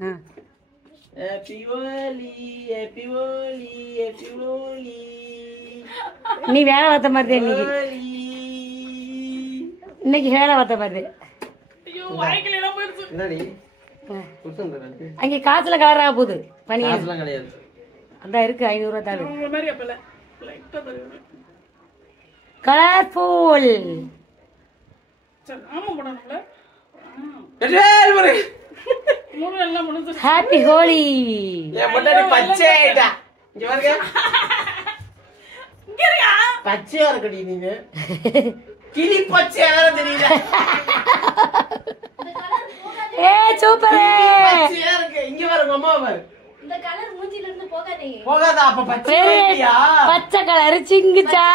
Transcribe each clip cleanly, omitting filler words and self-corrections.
Happy Holi happy Holi happy Holi. நீ வேலை பார்த்த மாதிரி இன்னைக்கு வேலை பார்த்த மாதிரி. அங்கே காசுல கலராக போகுது பனி கிடையாது. அதான் இருக்கு 500 ரூபா தாள் கலர்ஃபுல். ஹாப்பி ஹோலி. பச்சையா இருக்கடி நீங்க கிளி பச்சையா தெரியல. ஏ சூப்பர் பச்சையா இருக்கு. இங்க பாருங்க அம்மா பாரு. இந்த கலர் மூஞ்சில இருந்து போகாதா? அப்ப பச்சையா பச்சை கலர் சிங்குச்சா.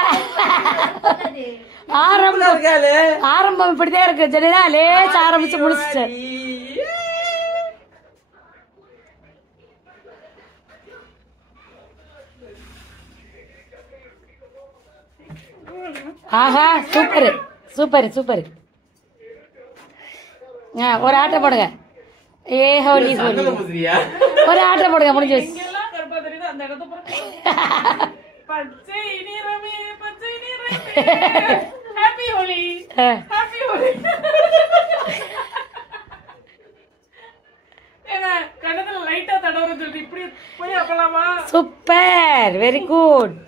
ஆரம்பம் இப்படிதான் இருக்கு. சரிடா லேஸ் ஆரம்பிச்சு முடிச்சுட்டு. ஆஹா சூப்பர் சூப்பர் சூப்பர். ஒரு ஆட்டை போடுங்க. ஏ ஹோலி ஹோலி ஒரு ஆட்டை போடுங்க முடிஞ்சு. Super very good.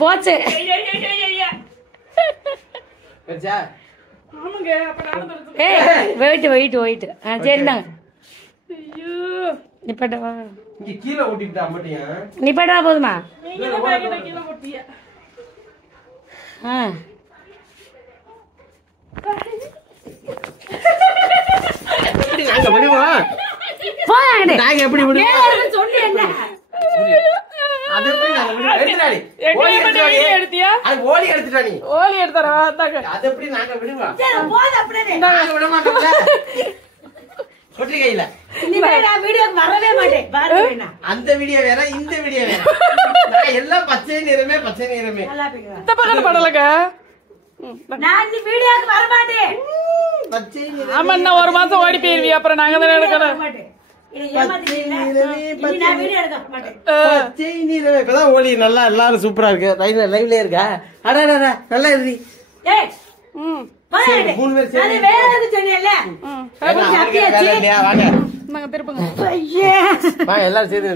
போச்சு. Wait wait wait. சரிதாங்க. நிப்பாட்டவா நிப்பாட்டவா போதுமா? அந்த வீடியோ வேற இந்த வீடியோ வேற. எல்லாம் பச்சை நிறமே பச்சை நிறமே. ஒரு மாசம் ஓடி போயிருவி. அப்புறம் நாங்க தானே எடுக்கணும். நல்லா எல்லாரும் சூப்பரா இருக்கு. லைவ்ல இருக்கா? நல்லா இருக்கு. எல்லாரும் சேர்ந்து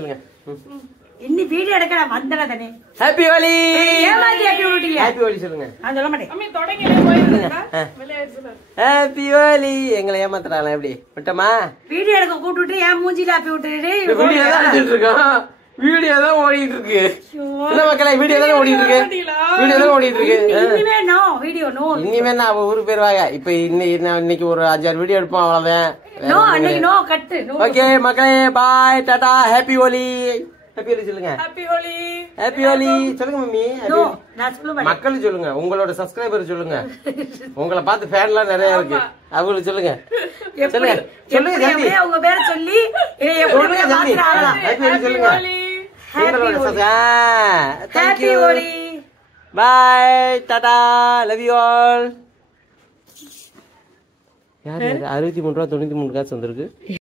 இன்னும் வீடியோ எடுக்கலாம் வந்தல தானே. ஹேப்பி ஹோலி. ஹேப்பி ஹோலி சொல்லுங்க. நான் சொல்ல மாட்டேன். ஹேப்பி ஹோலி. எங்களை ஏமாத்துறாங்களா எப்படி விட்டமா? வீடியோ எடுக்க கூப்பிட்டு ஏன் மூஞ்சில ஆப்பி விட்டுட்டு வீடியோ தான் எடுத்துட்டு இருக்கோம். வீடியோ தான் ஓடிட்டு இருக்கு. என்ன மக்களே வீடியோ தானே ஓடிட்டு இருக்கு. வீடியோ தான் ஓடிட்டு இருக்கு. இனிமே நோ வீடியோ நோ. இனிமே நான் ஊரு பேர் வாங்க. இப்ப இன்னைக்கு ஒரு 5-6 வீடியோ எடுப்போம் அவ்வளவுதான். நோ அன்னைக்கு நோ கட்டு. ஓகே மக்களே பாய் டாடா. ஹேப்பி ஹோலி. ஹேப்பி ஹோலி சொல்லுங்க. ஹேப்பி ஹோலி. ஹேப்பி ஹோலி சொல்லுங்க மம்மி. நோ நான் சொல்ல மாட்டேன். மக்கள் சொல்லுங்க. உங்களோட சப்ஸ்கிரைபர் சொல்லுங்க. உங்களை பார்த்து ஃபேன்லாம் நிறைய இருக்கு. அவங்களுக்கு சொல்லுங்க. சொல்லுங்க சொல்லுங்க ஜல்தி. உங்க பேரை சொல்லி எப்படி பாத்துறாங்க. ஹேப்பி ஹோலி சொல்லுங்க. Happy Holi. Bye tata. Love you all. யார் 63 ரூபா 93 காசு வந்திருக்கு.